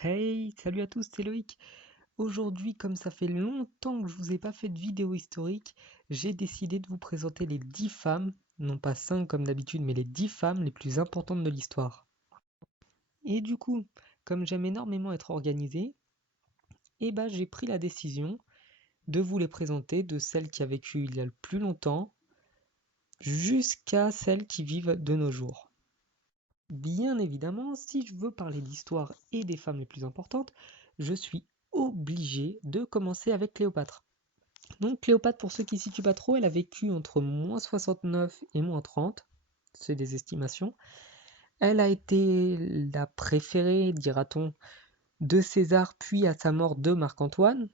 Hey, salut à tous, c'est Loïc. Aujourd'hui, comme ça fait longtemps que je vous ai pas fait de vidéo historique, j'ai décidé de vous présenter les 10 femmes, non pas 5 comme d'habitude, mais les 10 femmes les plus importantes de l'histoire. Et du coup, comme j'aime énormément être organisé, j'ai pris la décision de vous les présenter de celles qui a vécu il y a le plus longtemps jusqu'à celles qui vivent de nos jours. Bien évidemment, si je veux parler d'histoire et des femmes les plus importantes, je suis obligé de commencer avec Cléopâtre. Donc Cléopâtre, pour ceux qui ne situent pas trop, elle a vécu entre -69 et -30, c'est des estimations. Elle a été la préférée, dira-t-on, de César, puis à sa mort de Marc-Antoine.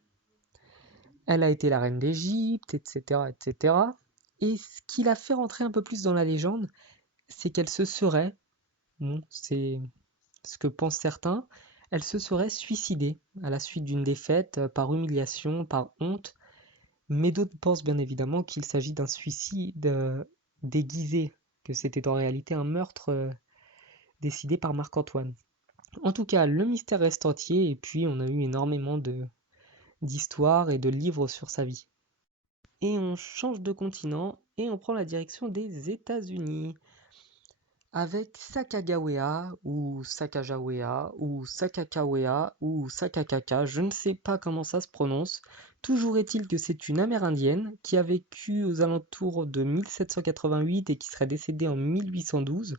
Elle a été la reine d'Égypte, etc., etc. Et ce qui l'a fait rentrer un peu plus dans la légende, c'est qu'elle se serait, bon, c'est ce que pensent certains, elle se serait suicidée à la suite d'une défaite, par humiliation, par honte, mais d'autres pensent bien évidemment qu'il s'agit d'un suicide déguisé, que c'était en réalité un meurtre décidé par Marc-Antoine. En tout cas, le mystère reste entier et puis on a eu énormément d'histoires et de livres sur sa vie. Et on change de continent et on prend la direction des États-Unis avec Sacagawea ou Sacagawea ou Sakakawea ou Sakakaka, je ne sais pas comment ça se prononce. Toujours est-il que c'est une Amérindienne qui a vécu aux alentours de 1788 et qui serait décédée en 1812.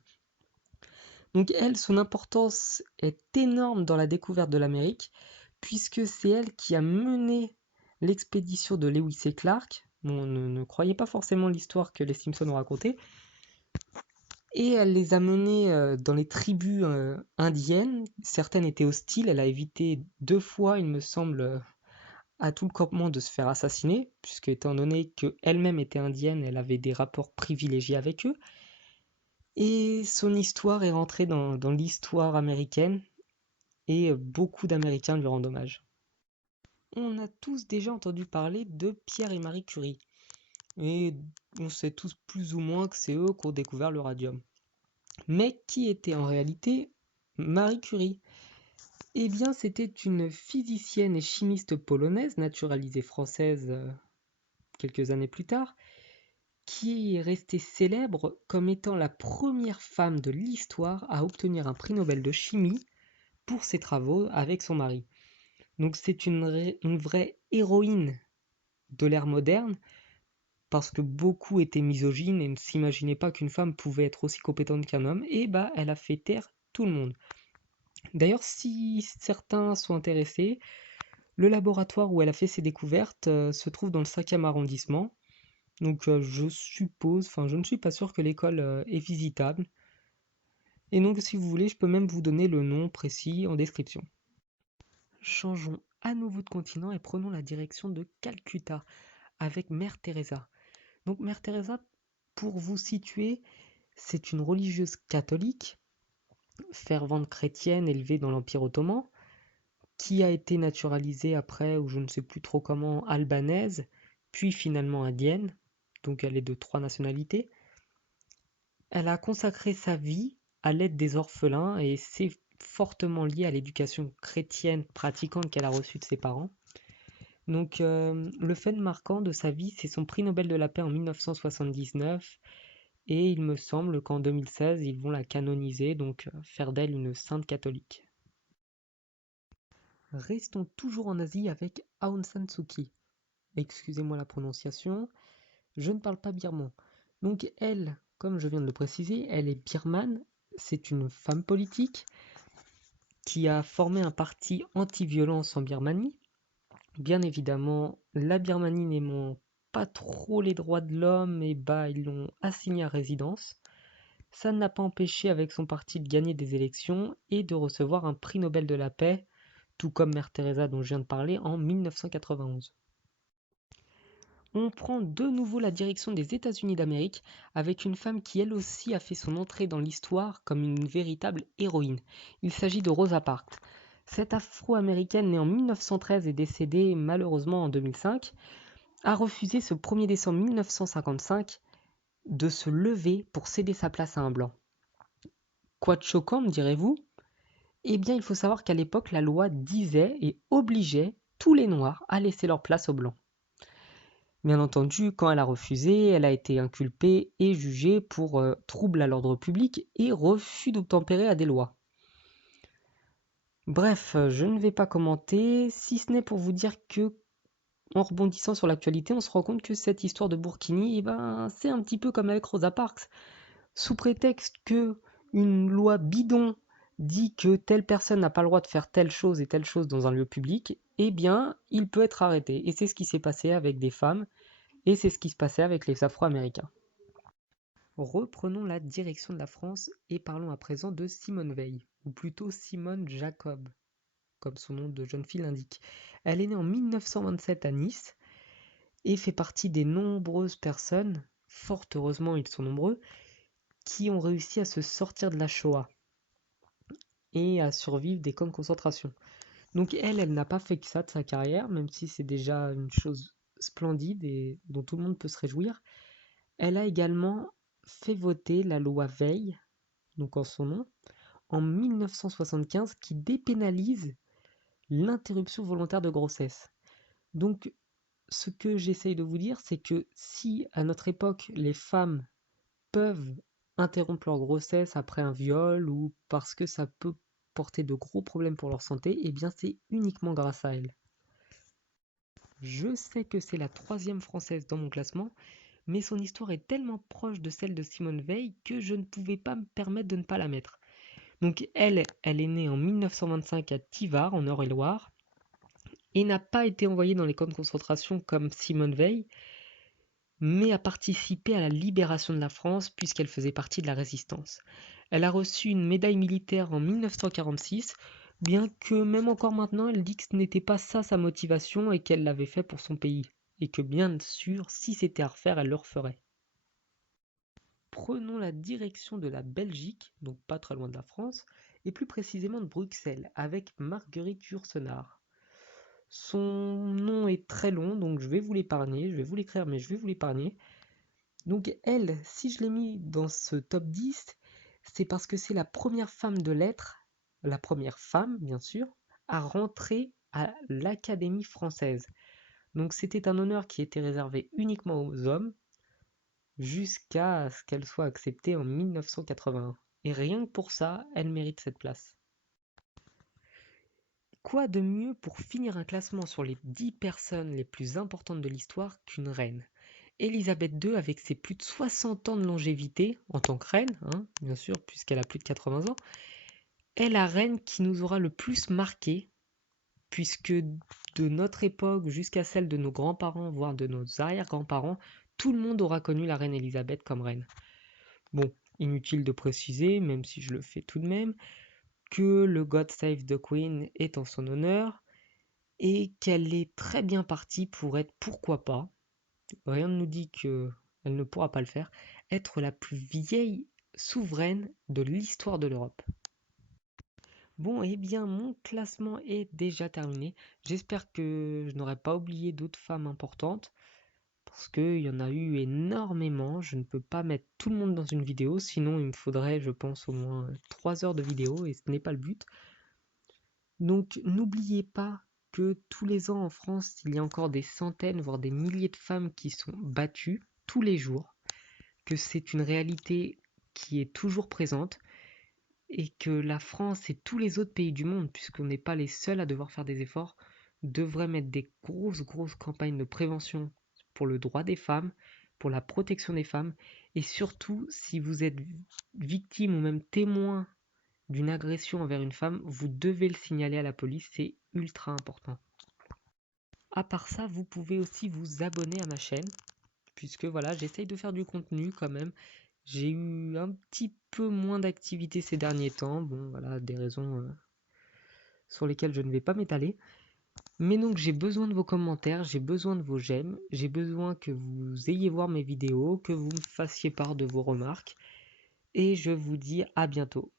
Donc elle, son importance est énorme dans la découverte de l'Amérique, puisque c'est elle qui a mené l'expédition de Lewis et Clark. Bon, ne croyez pas forcément l'histoire que les Simpsons ont racontée, et elle les a menés dans les tribus indiennes. Certaines étaient hostiles. Elle a évité 2 fois, il me semble, à tout le campement de se faire assassiner, puisque étant donné qu'elle-même était indienne, elle avait des rapports privilégiés avec eux. Et son histoire est rentrée dans l'histoire américaine, et beaucoup d'Américains lui rendent hommage. On a tous déjà entendu parler de Pierre et Marie Curie, et on sait tous plus ou moins que c'est eux qui ont découvert le radium. Mais qui était en réalité Marie Curie? Eh bien, c'était une physicienne et chimiste polonaise, naturalisée française quelques années plus tard, qui est restée célèbre comme étant la première femme de l'histoire à obtenir un prix Nobel de chimie pour ses travaux avec son mari. Donc c'est une vraie héroïne de l'ère moderne, parce que beaucoup étaient misogynes et ne s'imaginaient pas qu'une femme pouvait être aussi compétente qu'un homme, et elle a fait taire tout le monde. D'ailleurs, si certains sont intéressés, le laboratoire où elle a fait ses découvertes se trouve dans le 5e arrondissement. Donc je suppose, enfin je ne suis pas sûr que l'école est visitable. Et donc si vous voulez, je peux même vous donner le nom précis en description. Changeons à nouveau de continent et prenons la direction de Calcutta avec Mère Teresa. Donc Mère Teresa, pour vous situer, c'est une religieuse catholique, fervente chrétienne élevée dans l'Empire ottoman, qui a été naturalisée après, ou je ne sais plus trop comment, albanaise, puis finalement indienne, donc elle est de 3 nationalités. Elle a consacré sa vie à l'aide des orphelins et c'est fortement lié à l'éducation chrétienne pratiquante qu'elle a reçue de ses parents. Donc le fait marquant de sa vie, c'est son prix Nobel de la paix en 1979 et il me semble qu'en 2016, ils vont la canoniser, donc faire d'elle une sainte catholique. Restons toujours en Asie avec Aung San Suu Kyi. Excusez-moi la prononciation, je ne parle pas birman. Donc elle, comme je viens de le préciser, elle est birmane, c'est une femme politique qui a formé un parti anti-violence en Birmanie. Bien évidemment, la Birmanie n'aimant pas trop les droits de l'homme, ils l'ont assignée à résidence. Ça ne l'a pas empêché avec son parti de gagner des élections et de recevoir un prix Nobel de la paix, tout comme Mère Teresa dont je viens de parler en 1991. On prend de nouveau la direction des États-Unis d'Amérique avec une femme qui elle aussi a fait son entrée dans l'histoire comme une véritable héroïne. Il s'agit de Rosa Parks. Cette afro-américaine née en 1913 et décédée malheureusement en 2005 a refusé ce 1er décembre 1955 de se lever pour céder sa place à un blanc. Quoi de choquant, me direz-vous? Eh bien, il faut savoir qu'à l'époque, la loi disait et obligeait tous les Noirs à laisser leur place aux Blancs. Bien entendu, quand elle a refusé, elle a été inculpée et jugée pour trouble à l'ordre public et refus d'obtempérer à des lois. Bref, je ne vais pas commenter, si ce n'est pour vous dire que, en rebondissant sur l'actualité, on se rend compte que cette histoire de Burkini, eh ben, c'est un petit peu comme avec Rosa Parks. Sous prétexte que une loi bidon dit que telle personne n'a pas le droit de faire telle chose et telle chose dans un lieu public, eh bien, il peut être arrêté. Et c'est ce qui s'est passé avec des femmes, et c'est ce qui se passait avec les Afro-Américains. Reprenons la direction de la France et parlons à présent de Simone Veil, ou plutôt Simone Jacob, comme son nom de jeune fille l'indique. Elle est née en 1927 à Nice et fait partie des nombreuses personnes, fort heureusement ils sont nombreux, qui ont réussi à se sortir de la Shoah et à survivre des camps de concentration. Donc elle n'a pas fait que ça de sa carrière, même si c'est déjà une chose splendide et dont tout le monde peut se réjouir. Elle a également fait voter la loi Veil, donc en son nom, en 1975 qui dépénalise l'interruption volontaire de grossesse. Donc ce que j'essaye de vous dire, c'est que si à notre époque les femmes peuvent interrompre leur grossesse après un viol ou parce que ça peut porter de gros problèmes pour leur santé, eh bien c'est uniquement grâce à elles. Je sais que c'est la 3e française dans mon classement, mais son histoire est tellement proche de celle de Simone Veil que je ne pouvais pas me permettre de ne pas la mettre. Donc elle est née en 1925 à Thivard, en Eure-et-Loire, et n'a pas été envoyée dans les camps de concentration comme Simone Veil, mais a participé à la libération de la France puisqu'elle faisait partie de la résistance. Elle a reçu une médaille militaire en 1946, bien que même encore maintenant, elle dit que ce n'était pas ça sa motivation et qu'elle l'avait fait pour son pays, et que bien sûr, si c'était à refaire, elle le referait. Prenons la direction de la Belgique, donc pas très loin de la France, et plus précisément de Bruxelles, avec Marguerite Yourcenar. Son nom est très long, donc je vais vous l'épargner, je vais vous l'écrire, mais je vais vous l'épargner. Donc elle, si je l'ai mis dans ce top 10, c'est parce que c'est la première femme de lettres, la première femme bien sûr, à rentrer à l'Académie française. Donc c'était un honneur qui était réservé uniquement aux hommes, jusqu'à ce qu'elle soit acceptée en 1981. Et rien que pour ça, elle mérite cette place. Quoi de mieux pour finir un classement sur les 10 personnes les plus importantes de l'histoire qu'une reine? Élisabeth II, avec ses plus de 60 ans de longévité en tant que reine, hein, bien sûr, puisqu'elle a plus de 80 ans, est la reine qui nous aura le plus marqué, puisque de notre époque jusqu'à celle de nos grands-parents, voire de nos arrière-grands-parents, tout le monde aura connu la reine Élisabeth comme reine. Bon, inutile de préciser, même si je le fais tout de même, que le God Save the Queen est en son honneur, et qu'elle est très bien partie pour être, pourquoi pas, rien ne nous dit qu'elle ne pourra pas le faire, être la plus vieille souveraine de l'histoire de l'Europe. Bon, eh bien, mon classement est déjà terminé. J'espère que je n'aurai pas oublié d'autres femmes importantes, parce qu'il y en a eu énormément. Je ne peux pas mettre tout le monde dans une vidéo, sinon il me faudrait, je pense, au moins 3 heures de vidéo, et ce n'est pas le but. Donc, n'oubliez pas que tous les ans en France, il y a encore des centaines, voire des milliers de femmes qui sont battues tous les jours, que c'est une réalité qui est toujours présente et que la France et tous les autres pays du monde, puisqu'on n'est pas les seuls à devoir faire des efforts, devraient mettre des grosses campagnes de prévention pour le droit des femmes, pour la protection des femmes, et surtout si vous êtes victime ou même témoin d'une agression envers une femme, vous devez le signaler à la police, c'est ultra important. À part ça, vous pouvez aussi vous abonner à ma chaîne, puisque voilà, j'essaye de faire du contenu quand même. J'ai eu un petit peu moins d'activité ces derniers temps, bon voilà, des raisons sur lesquelles je ne vais pas m'étaler. Mais donc j'ai besoin de vos commentaires, j'ai besoin de vos j'aime, j'ai besoin que vous ayez voir mes vidéos, que vous me fassiez part de vos remarques, et je vous dis à bientôt.